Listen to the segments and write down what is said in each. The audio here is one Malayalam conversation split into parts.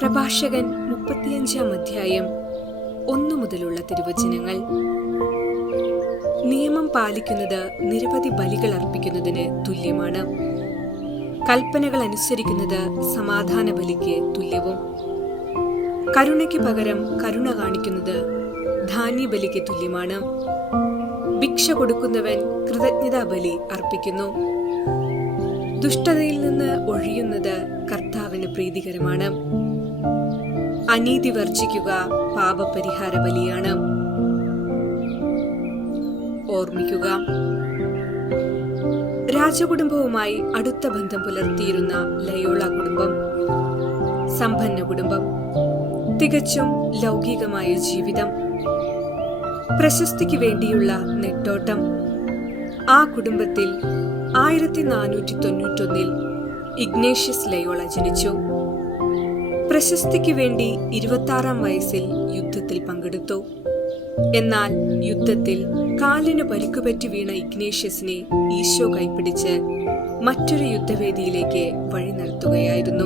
പ്രഭാഷകൻ മുപ്പത്തിയഞ്ചാം അധ്യായം ഒന്നു മുതലുള്ള തിരുവചനങ്ങൾ. നിയമം പാലിക്കുന്നത് നിരവധി ബലികൾ അർപ്പിക്കുന്നതിന് തുല്യമാണ്. കൽപ്പനകൾ അനുസരിക്കുന്നത് സമാധാന ബലിക്ക് തുല്യവും. കരുണയ്ക്ക് പകരം കരുണ കാണിക്കുന്നത് ധാന്യ ധാന്യബലിക്ക് തുല്യമാണ്. ഭിക്ഷ കൊടുക്കുന്നവൻ കൃതജ്ഞതാ ബലി അർപ്പിക്കുന്നു. ദുഷ്ടതയിൽ നിന്ന് ഒഴിയുന്നത് കർത്താവിന് പ്രീതികരമാണ്. അനീതി വർജിക്കുക പാപപരിഹാര ബലിയാണ്. ഓർമ്മിക്കുക. രാജകുടുംബവുമായി അടുത്ത ബന്ധം പുലർത്തിയിരുന്ന ലയോള കുടുംബം സമ്പന്ന കുടുംബം തികച്ചും ലൗകികമായ ജീവിതം പ്രശസ്തിക്ക് വേണ്ടിയുള്ള നെട്ടോട്ടം. ആ കുടുംബത്തിൽ ആയിരത്തി നാനൂറ്റി തൊണ്ണൂറ്റൊന്നിൽ ഇഗ്നേഷ്യസ് ലയോള ജനിച്ചു. പ്രശസ്തിക്ക് വേണ്ടി ഇരുപത്താറാം വയസ്സിൽ യുദ്ധത്തിൽ പങ്കെടുത്തു. എന്നാൽ യുദ്ധത്തിൽ കാലിന് പരിക്കുപറ്റി വീണ ഇഗ്നേഷ്യസിനെ ഈശോ കൈപ്പിടിച്ച് മറ്റൊരു യുദ്ധവേദിയിലേക്ക് വഴി നടത്തുകയായിരുന്നു.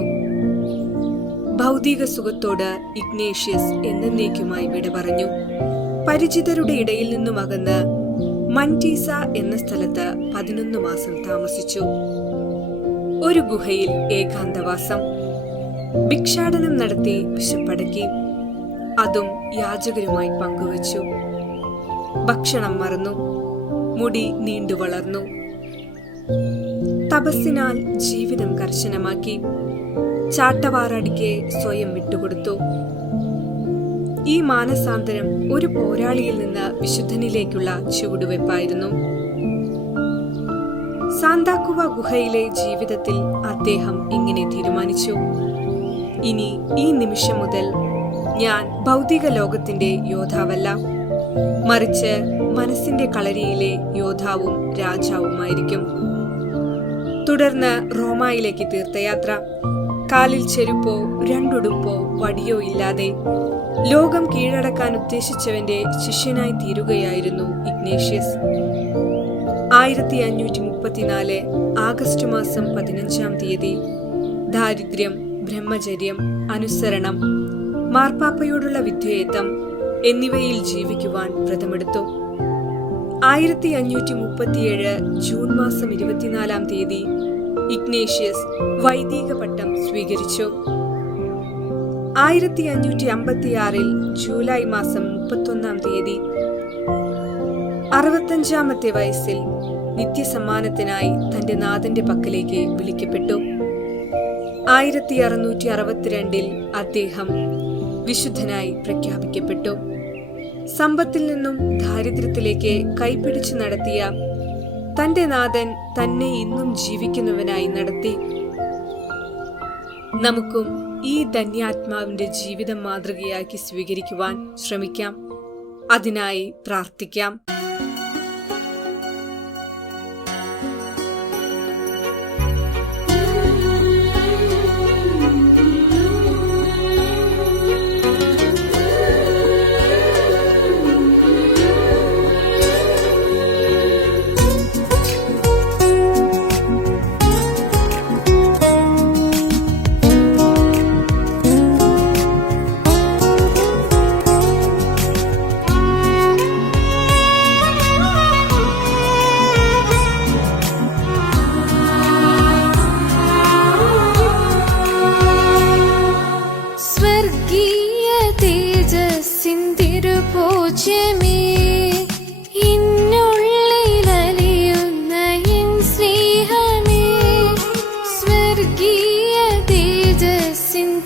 ഭൗതിക സുഖത്തോട് ഇഗ്നേഷ്യസ് എന്നേക്കുമായി വിട പറഞ്ഞു. പരിചിതരുടെ ഇടയിൽ നിന്നും അകന്ന് മന്റീസ എന്ന സ്ഥലത്ത് പതിനൊന്ന് മാസം താമസിച്ചു. ഒരു ഗുഹയിൽ ഏകാന്തവാസം. ഭിക്ഷാടനം നടത്തി വിശപ്പടക്കി. അതും യാചകരുമായി പങ്കുവച്ചു. ഭക്ഷണം മറന്നു. മുടി നീണ്ടു വളർന്നു. തപസ്സിനാൽ ജീവിതം കർശനമാക്കി. ചാട്ടവാറടിക്ക് സ്വയം വിട്ടുകൊടുത്തു. ഈ മാനസാന്തരം ഒരു പോരാളിയിൽ നിന്ന് വിശുദ്ധനിലേക്കുള്ള ചുവടുവെപ്പായിരുന്നു സാന്താക്കുവ ഗുഹയിലെ ജീവിതത്തിൽ അദ്ദേഹം ഇങ്ങനെ തീരുമാനിച്ചു. ഇനി ഈ നിമിഷം മുതൽ ഞാൻ ഭൗതിക ലോകത്തിന്റെ യോദ്ധാവല്ല. മറിച്ച് മനസ്സിന്റെ കളരിയിലെ യോദ്ധാവും രാജാവുമായിരിക്കും. തുടർന്ന് റോമായിലേക്ക് തീർത്ഥയാത്ര. കാലിൽ ചെരുപ്പോ രണ്ടുടുപ്പോ വടിയോ ഇല്ലാതെ ലോകം കീഴടക്കാൻ ഉദ്ദേശിച്ചവന്റെ ശിഷ്യനായി തീരുകയായിരുന്നു ഇഗ്നേഷ്യസ്. ആയിരത്തി അഞ്ഞൂറ്റി മുപ്പത്തിനാല് ആഗസ്റ്റ് മാസം പതിനഞ്ചാം തീയതി ദാരിദ്ര്യം ബ്രഹ്മചര്യം അനുസരണം മാർപ്പാപ്പയോടുള്ള വിധേയത്വം എന്നിവയിൽ ജീവിക്കുവാൻ വ്രതമെടുത്തു. ആയിരത്തി അഞ്ഞൂറ്റി മുപ്പത്തിയേഴ് ജൂൺ മാസം ഇരുപത്തിനാലാം തീയതി ഇഗ്നേഷ്യസ് വൈദിക പട്ടം സ്വീകരിച്ചു. ആയിരത്തി അഞ്ഞൂറ്റി അമ്പത്തിയാറിൽ ജൂലൈ മാസം മുപ്പത്തൊന്നാം തീയതി അറുപത്തഞ്ചാമത്തെ വയസ്സിൽ നിത്യസമ്മാനത്തിനായി തന്റെ നാഥന്റെ പക്കലേക്ക് വിളിക്കപ്പെട്ടു. ആയിരത്തി അറുന്നൂറ്റി അറുപത്തിരണ്ടിൽ അദ്ദേഹം വിശുദ്ധനായി പ്രഖ്യാപിക്കപ്പെട്ടു. സമ്പത്തിൽ നിന്നും ദാരിദ്ര്യത്തിലേക്ക് കൈപിടിച്ചു നടത്തിയ തന്റെ നാഥൻ തന്നെ ഇന്നും ജീവിക്കുന്നവനായി നടത്തി. നമുക്കും ഈ ധന്യാത്മാവിന്റെ ജീവിതം മാതൃകയാക്കി സ്വീകരിക്കുവാൻ ശ്രമിക്കാം. അതിനായി പ്രാർത്ഥിക്കാം.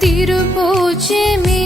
திருப்பூச்சி மீ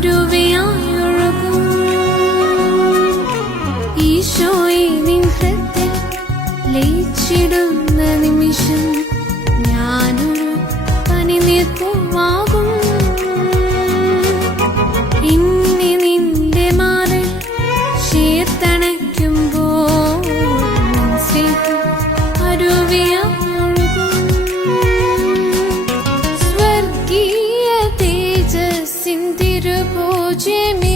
കരുവയായൊഴുകും. ഈശോയെ നിൻ ലയിച്ചിടുന്ന നിമിഷം ഞാനൊരു പനിനീർപ്പൂവാ Sensindir bu cemil